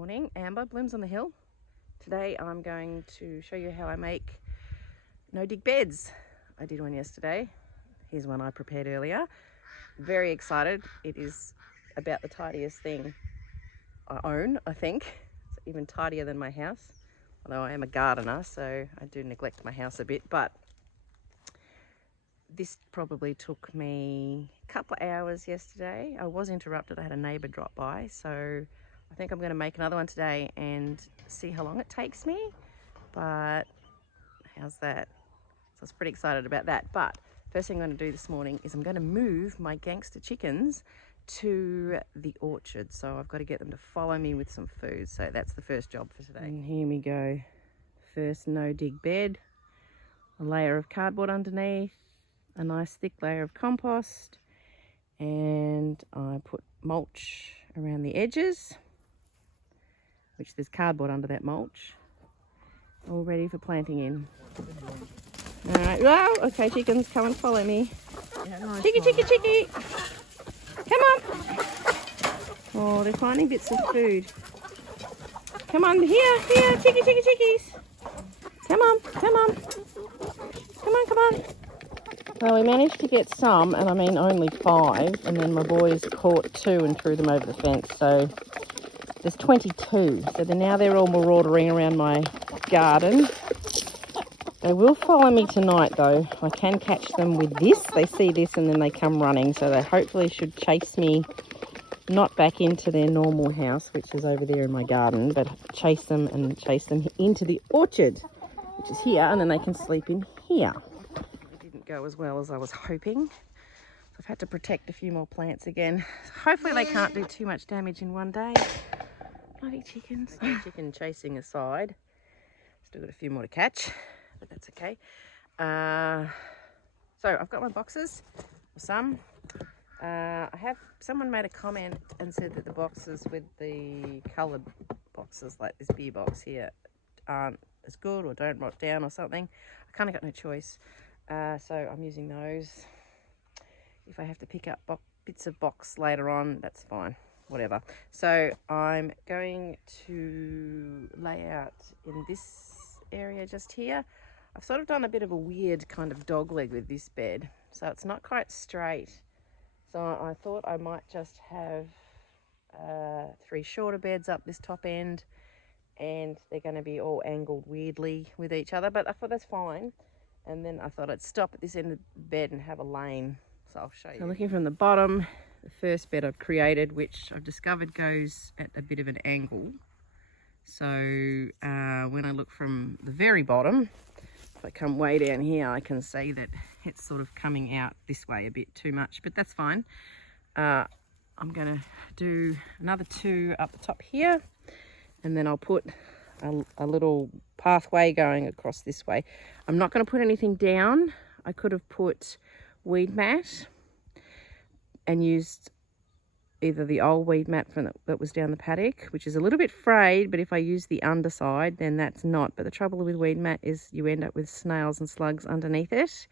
Morning, Amber, Blooms on the Hill. Today I'm going to show you how I make no-dig beds. I did one yesterday. Here's one I prepared earlier. Very excited. It is about the tidiest thing I own, I think. It's even tidier than my house. Although I am a gardener, so I do neglect my house a bit, but this probably took me a couple of hours yesterday. I was interrupted. I had a neighbour drop by, so I think I'm going to make another one today and see how long it takes me. But how's that? So I was pretty excited about that. But first thing I'm going to do this morning is I'm going to move my gangster chickens to the orchard. So I've got to get them to follow me with some food. So that's the first job for today. And here we go. First no-dig bed. A layer of cardboard underneath. A nice thick layer of compost. And I put mulch around the edges, which there's cardboard under that mulch, all ready for planting in. All right, well, okay, chickens, come and follow me. Yeah, nice Chicky. Come on. Oh, they're finding bits of food. Come on, here, chickies. Come on. Well, we managed to get some, and I mean only 5, and then my boys caught 2 and threw them over the fence, so there's 22. So now they're all marauding around my garden. They will follow me tonight though. I can catch them with this. They see this and then they come running, so they hopefully should chase me, not back into their normal house, which is over there in my garden, but chase them into the orchard, which is here, and then they can sleep in here. Go as well as I was hoping. So I've had to protect a few more plants again. Hopefully they can't do too much damage in one day. Bloody chickens. Okay, chicken chasing aside. Still got a few more to catch, but that's okay. So I've got my boxes, or some. Someone made a comment and said that the boxes with the coloured boxes, like this beer box here, aren't as good or don't rot down or something. I kind of got no choice. So I'm using those. If I have to pick up bits of box later on, that's fine, whatever. So I'm going to lay out in this area just here. I've sort of done a bit of a weird kind of dog leg with this bed, so it's not quite straight. So I thought I might just have 3 shorter beds up this top end, and they're going to be all angled weirdly with each other, but I thought that's fine. And then I thought I'd stop at this end of the bed and have a lane. So I'll show you. So looking from the bottom, the first bed I've created, which I've discovered goes at a bit of an angle. So when I look from the very bottom, if I come way down here, I can see that it's sort of coming out this way a bit too much, but that's fine. I'm going to do another 2 up the top here, and then I'll put a little pathway going across this way. I'm not going to put anything down. I could have put weed mat and used either the old weed mat that was down the paddock, which is a little bit frayed, but if I use the underside, then that's not. But the trouble with weed mat is you end up with snails and slugs underneath it.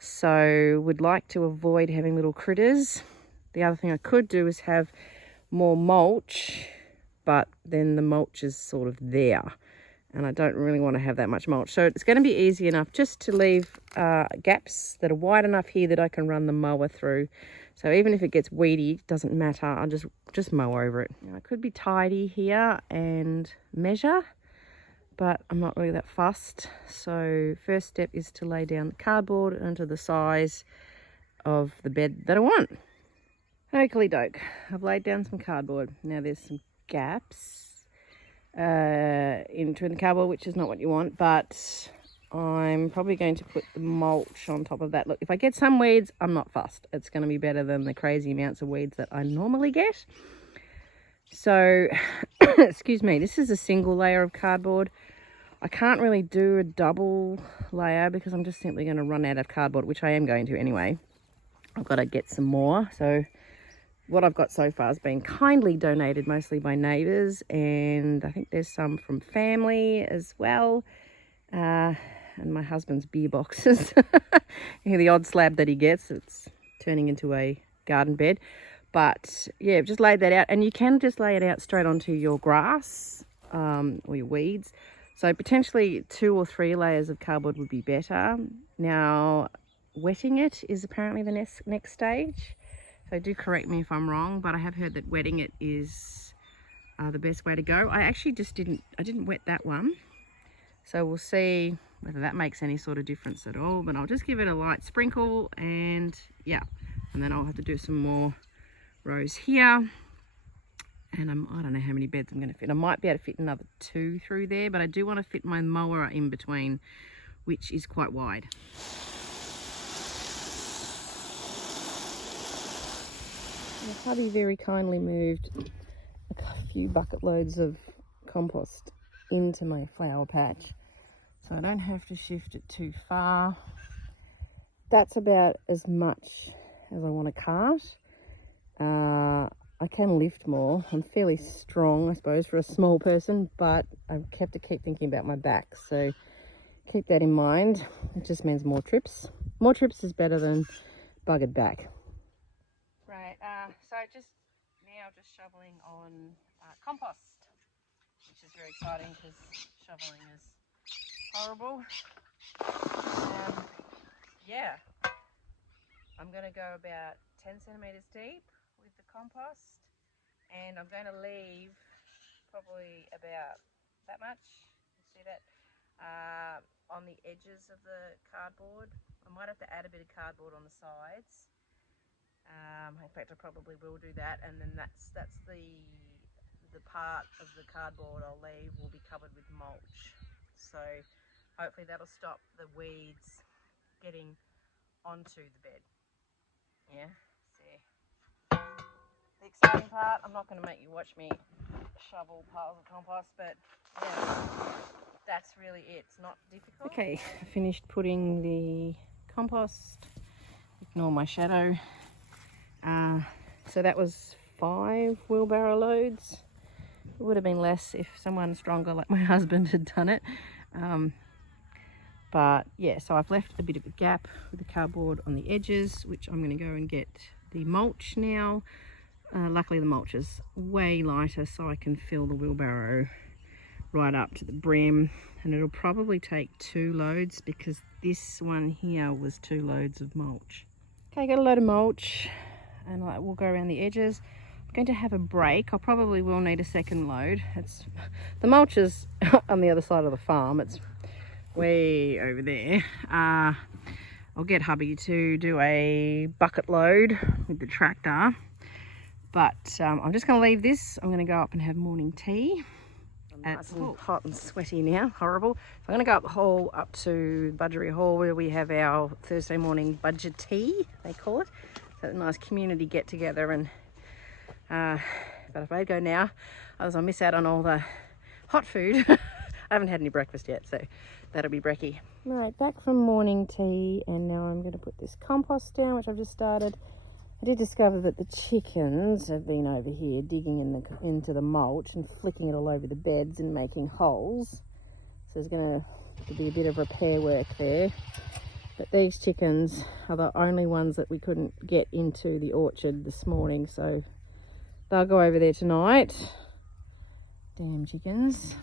So would like to avoid having little critters. The other thing I could do is have more mulch, but then the mulch is sort of there, and I don't really want to have that much mulch. So it's going to be easy enough just to leave gaps that are wide enough here that I can run the mower through. So even if it gets weedy, it doesn't matter. I'll just mow over it. I could be tidy here and measure, but I'm not really that fussed. So first step is to lay down the cardboard into the size of the bed that I want. Oakley doke. I've laid down some cardboard. Now there's some gaps into the cardboard, which is not what you want, but I'm probably going to put the mulch on top of that. Look, if I get some weeds, I'm not fussed. It's going to be better than the crazy amounts of weeds that I normally get. So excuse me, this is a single layer of cardboard. I can't really do a double layer because I'm just simply going to run out of cardboard, which I am going to anyway. I've got to get some more. So what I've got so far has been kindly donated mostly by neighbours, and I think there's some from family as well, and my husband's beer boxes. The odd slab that he gets, it's turning into a garden bed. But yeah, just laid that out, and you can just lay it out straight onto your grass or your weeds. So potentially 2 or 3 layers of cardboard would be better. Now, wetting it is apparently the next stage. So do correct me if I'm wrong, but I have heard that wetting it is the best way to go. I actually just didn't wet that one. So we'll see whether that makes any sort of difference at all, but I'll just give it a light sprinkle, and yeah, and then I'll have to do some more rows here. And I don't know how many beds I'm going to fit. I might be able to fit another 2 through there, but I do want to fit my mower in between, which is quite wide. Hubby very kindly moved a few bucket loads of compost into my flower patch, so I don't have to shift it too far. That's about as much as I want to cart. I can lift more. I'm fairly strong, I suppose, for a small person, but I have to keep thinking about my back, so keep that in mind. It just means more trips. More trips is better than buggered back. Right, so just shoveling on compost, which is very exciting because shoveling is horrible. Yeah, I'm going to go about 10 centimetres deep with the compost, and I'm going to leave probably about that much, you see that, on the edges of the cardboard. I might have to add a bit of cardboard on the sides. In fact, I probably will do that, and then that's the part of the cardboard I'll leave will be covered with mulch. So hopefully that'll stop the weeds getting onto the bed. Yeah, see. The exciting part, I'm not going to make you watch me shovel piles of compost, but yeah, that's really it. It's not difficult. Okay, I finished putting the compost. Ignore my shadow. So that was 5 wheelbarrow loads. It would have been less if someone stronger like my husband had done it. But yeah, so I've left a bit of a gap with the cardboard on the edges, which I'm going to go and get the mulch now. Luckily the mulch is way lighter, so I can fill the wheelbarrow right up to the brim, and it'll probably take 2 loads because this one here was 2 loads of mulch. Okay, got a load of mulch, and we'll go around the edges. I'm going to have a break. I probably will need a second load. The mulch is on the other side of the farm. It's way over there. I'll get hubby to do a bucket load with the tractor, but I'm just going to leave this. I'm going to go up and have morning tea. It's hot and sweaty now, horrible. So I'm going to go up the hall, up to Budgery Hall, where we have our Thursday morning budget tea, they call it. So a nice community get together, and but if I go now, otherwise I'll miss out on all the hot food. I haven't had any breakfast yet, so that'll be brekkie. Right, back from morning tea, and now I'm going to put this compost down, which I've just started. I did discover that the chickens have been over here digging into the mulch and flicking it all over the beds and making holes. So there's going to be a bit of repair work there. But these chickens are the only ones that we couldn't get into the orchard this morning, so they'll go over there tonight. Damn chickens.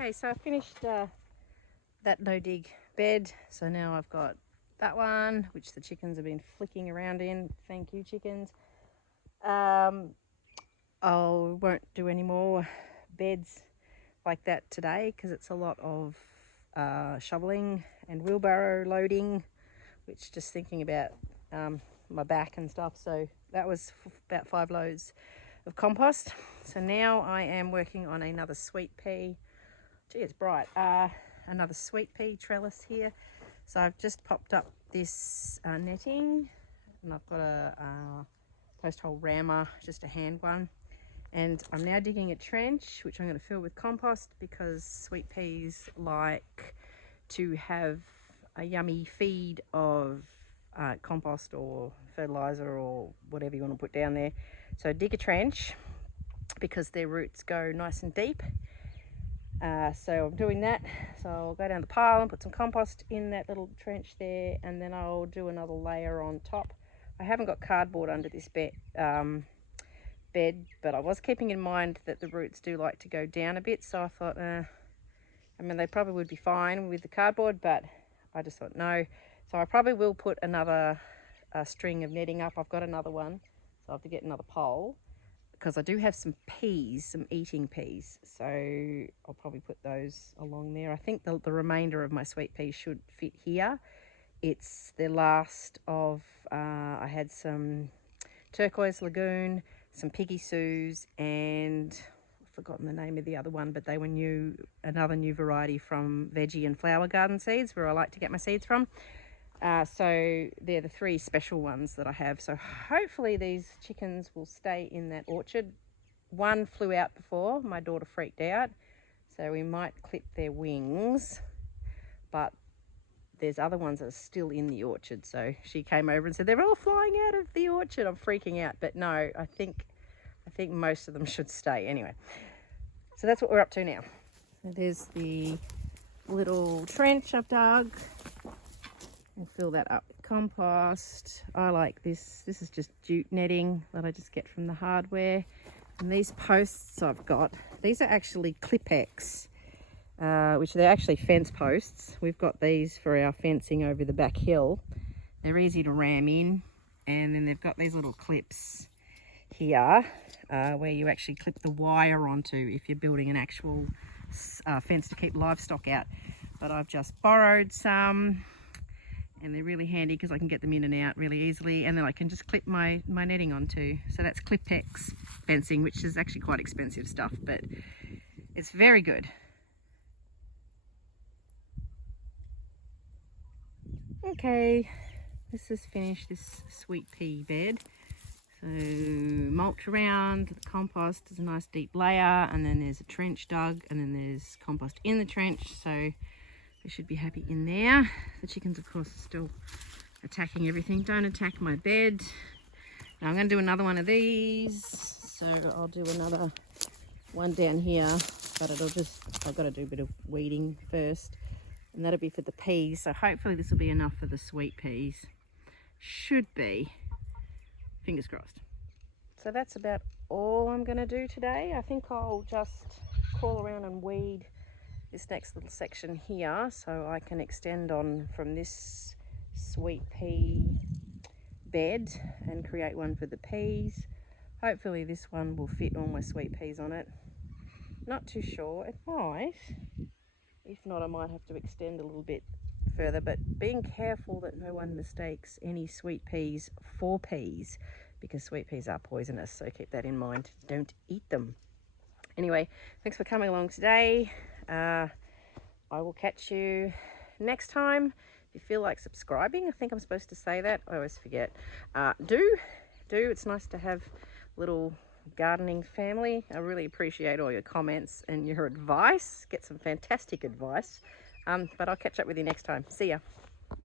Okay, so I finished that no dig bed, so now I've got that one, which the chickens have been flicking around in. Thank you, chickens. I won't do any more beds like that today because it's a lot of shoveling and wheelbarrow loading, which just thinking about my back and stuff. So that was about 5 loads of compost. So now I am working on another sweet pea. Gee, it's bright. Another sweet pea trellis here. So I've just popped up this netting, and I've got a post hole rammer, just a hand one. And I'm now digging a trench, which I'm going to fill with compost because sweet peas like to have a yummy feed of compost or fertilizer or whatever you want to put down there. So dig a trench because their roots go nice and deep. So I'm doing that. So I'll go down the pile and put some compost in that little trench there, and then I'll do another layer on top. I haven't got cardboard under this bed, but I was keeping in mind that the roots do like to go down a bit, so I thought, I mean, they probably would be fine with the cardboard, but I just thought no. So I probably will put another string of netting up. I've got another one, so I have to get another pole, because I do have some peas, some eating peas, so I'll probably put those along there. I think the remainder of my sweet peas should fit here. It's the last of, I had some turquoise lagoon, some piggy sues, and I've forgotten the name of the other one, but they were another new variety from Veggie and Flower Garden Seeds, where I like to get my seeds from. So they're the 3 special ones that I have. So hopefully these chickens will stay in that orchard. One flew out before, my daughter freaked out, so we might clip their wings, but there's other ones that are still in the orchard. So she came over and said, they're all flying out of the orchard. I'm freaking out, but no, I think most of them should stay anyway. So that's what we're up to now. So there's the little trench I've dug. And fill that up with compost. I like this. This is just jute netting that I just get from the hardware. And these posts I've got, these are actually Clipex, which they're actually fence posts. We've got these for our fencing over the back hill. They're easy to ram in. And then they've got these little clips here where you actually clip the wire onto if you're building an actual fence to keep livestock out. But I've just borrowed some, and they're really handy because I can get them in and out really easily, and then I can just clip my netting onto. So that's Clipex fencing, which is actually quite expensive stuff, but it's very good. Okay, this is finished, this sweet pea bed. So mulch around, the compost is a nice deep layer, and then there's a trench dug, and then there's compost in the trench, so they should be happy in there. The chickens, of course, are still attacking everything. Don't attack my bed. Now I'm going to do another one of these. So I'll do another one down here, but I've got to do a bit of weeding first. And that'll be for the peas. So hopefully this will be enough for the sweet peas. Should be. Fingers crossed. So that's about all I'm going to do today. I think I'll just crawl around and weed this next little section here, so I can extend on from this sweet pea bed and create one for the peas. Hopefully this one will fit all my sweet peas on it. Not too sure, it might. If not, I might have to extend a little bit further, but being careful that no one mistakes any sweet peas for peas, because sweet peas are poisonous, so keep that in mind. Don't eat them. Anyway, thanks for coming along today. I will catch you next time. If you feel like subscribing, I think I'm supposed to say that. I always forget. Do. It's nice to have a little gardening family. I really appreciate all your comments and your advice. Get some fantastic advice. But I'll catch up with you next time. See ya.